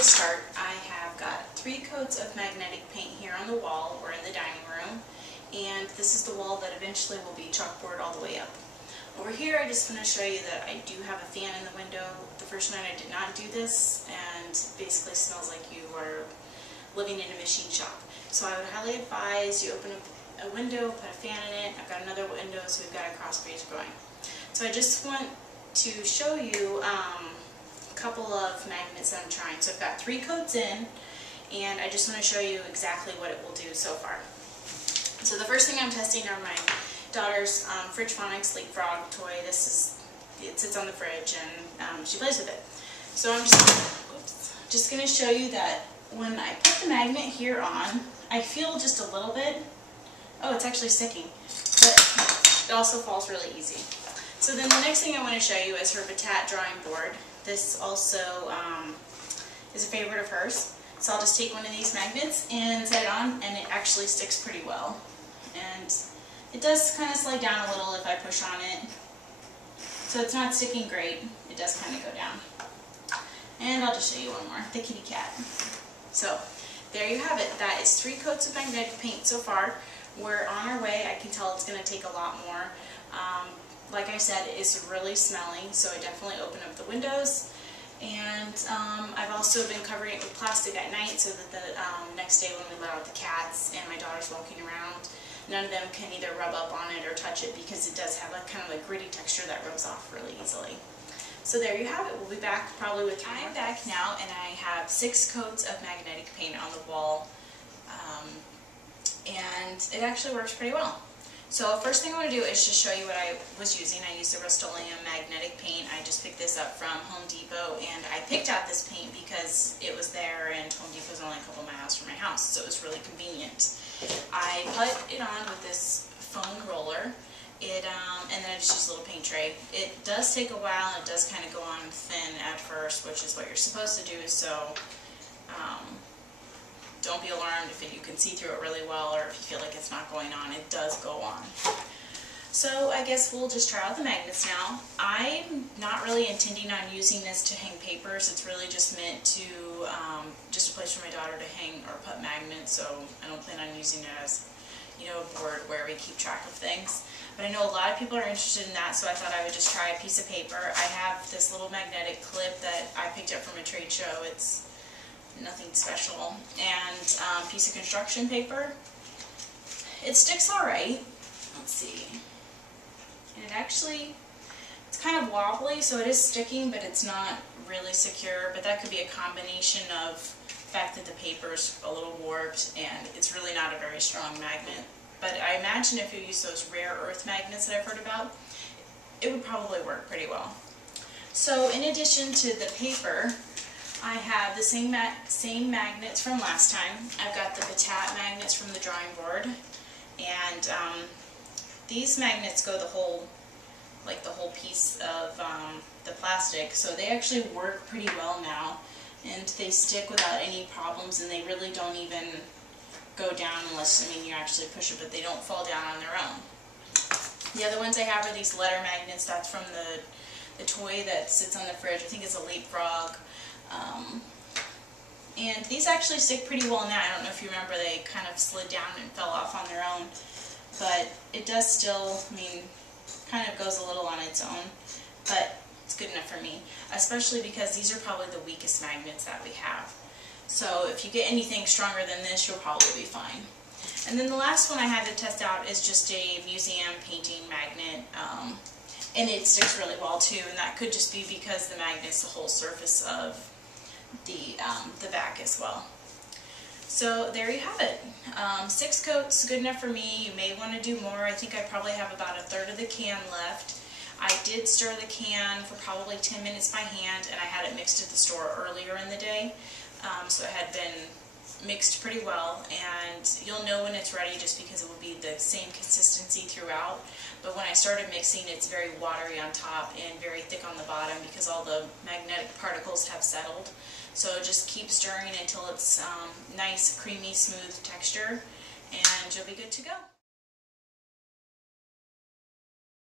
to start, I have got 3 coats of magnetic paint here on the wall or in the dining room, and this is the wall that eventually will be chalkboard all the way up. Over here I just want to show you that I do have a fan in the window. The first night I did not do this, and it basically smells like you are living in a machine shop. So I would highly advise you open up a window, put a fan in it. I've got another window, so we've got a cross breeze going. So I just want to show you a couple of magnets that I'm trying. So I've got 3 coats in, and I just want to show you exactly what it will do so far. So the first thing I'm testing are my daughter's Fridge Phonics Leapfrog toy. It sits on the fridge, and she plays with it. So I'm just going to show you that when I put the magnet here on, I feel just a little bit. Oh, it's actually sticking, but it also falls really easy. So then the next thing I want to show you is her Batat drawing board. This also is a favorite of hers. So I'll just take one of these magnets and set it on, and it actually sticks pretty well. And it does kind of slide down a little if I push on it. So it's not sticking great. It does kind of go down. And I'll just show you one more, the kitty cat. So there you have it. That is 3 coats of magnetic paint so far. We're on our way. I can tell it's going to take a lot more. Like I said, it's really smelly, so I definitely open up the windows. And I've also been covering it with plastic at night so that the next day when we let out the cats and my daughter's walking around, none of them can either rub up on it or touch it, because it does have a kind of a gritty texture that rubs off really easily. So there you have it. We'll be back probably with 3 more. I'm back now, and I have 6 coats of magnetic paint on the wall, and it actually works pretty well. So first thing I want to do is just show you what I was using. I used the Rust-Oleum magnetic paint. I just picked this up from Home Depot, and I picked out this paint because it was there, and Home Depot is only a couple miles from my house, so it was really convenient. I put it on with this foam roller, and then I just use a little paint tray. It does take a while, and it does kind of go on thin at first, which is what you're supposed to do, so don't be alarmed if you can see through it really well, or if you feel like it's not going on. It does go on. So I guess we'll just try out the magnets now. I'm not really intending on using this to hang papers. It's really just meant to, just a place for my daughter to hang or put magnets, so I don't plan on using it as, a board where we keep track of things. But I know a lot of people are interested in that, so I thought I would just try a piece of paper. I have this little magnetic clip that I picked up from a trade show. It's nothing special. And a piece of construction paper. It sticks alright. Let's see. And it actually, it's kind of wobbly, so it is sticking, but it's not really secure. But that could be a combination of the fact that the paper's a little warped, and it's really not a very strong magnet. But I imagine if you use those rare earth magnets that I've heard about, it would probably work pretty well. So in addition to the paper, I have the same magnets from last time. I've got the Batat magnets from the drawing board, and these magnets go the whole piece of the plastic, so they actually work pretty well now, and they stick without any problems, and they really don't even go down unless, you actually push it, but they don't fall down on their own. The other ones I have are these letter magnets. That's from the toy that sits on the fridge. I think it's a Leapfrog. And these actually stick pretty well now. I don't know if you remember, they kind of slid down and fell off on their own, but it does still, kind of goes a little on its own, but it's good enough for me, especially because these are probably the weakest magnets that we have. So if you get anything stronger than this, you'll probably be fine. And then the last one I had to test out is just a museum painting magnet, and it sticks really well too, and that could just be because the magnet's the whole surface of the back as well. So there you have it. 6 coats, good enough for me. You may want to do more. I think I probably have about 1/3 of the can left. I did stir the can for probably 10 minutes by hand, and I had it mixed at the store earlier in the day, so it had been mixed pretty well, and you'll know when it's ready just because it will be the same consistency throughout. But when I started mixing, it's very watery on top and very thick on the bottom because all the magnetic particles have settled. So just keep stirring until it's nice, creamy, smooth texture, and you'll be good to go.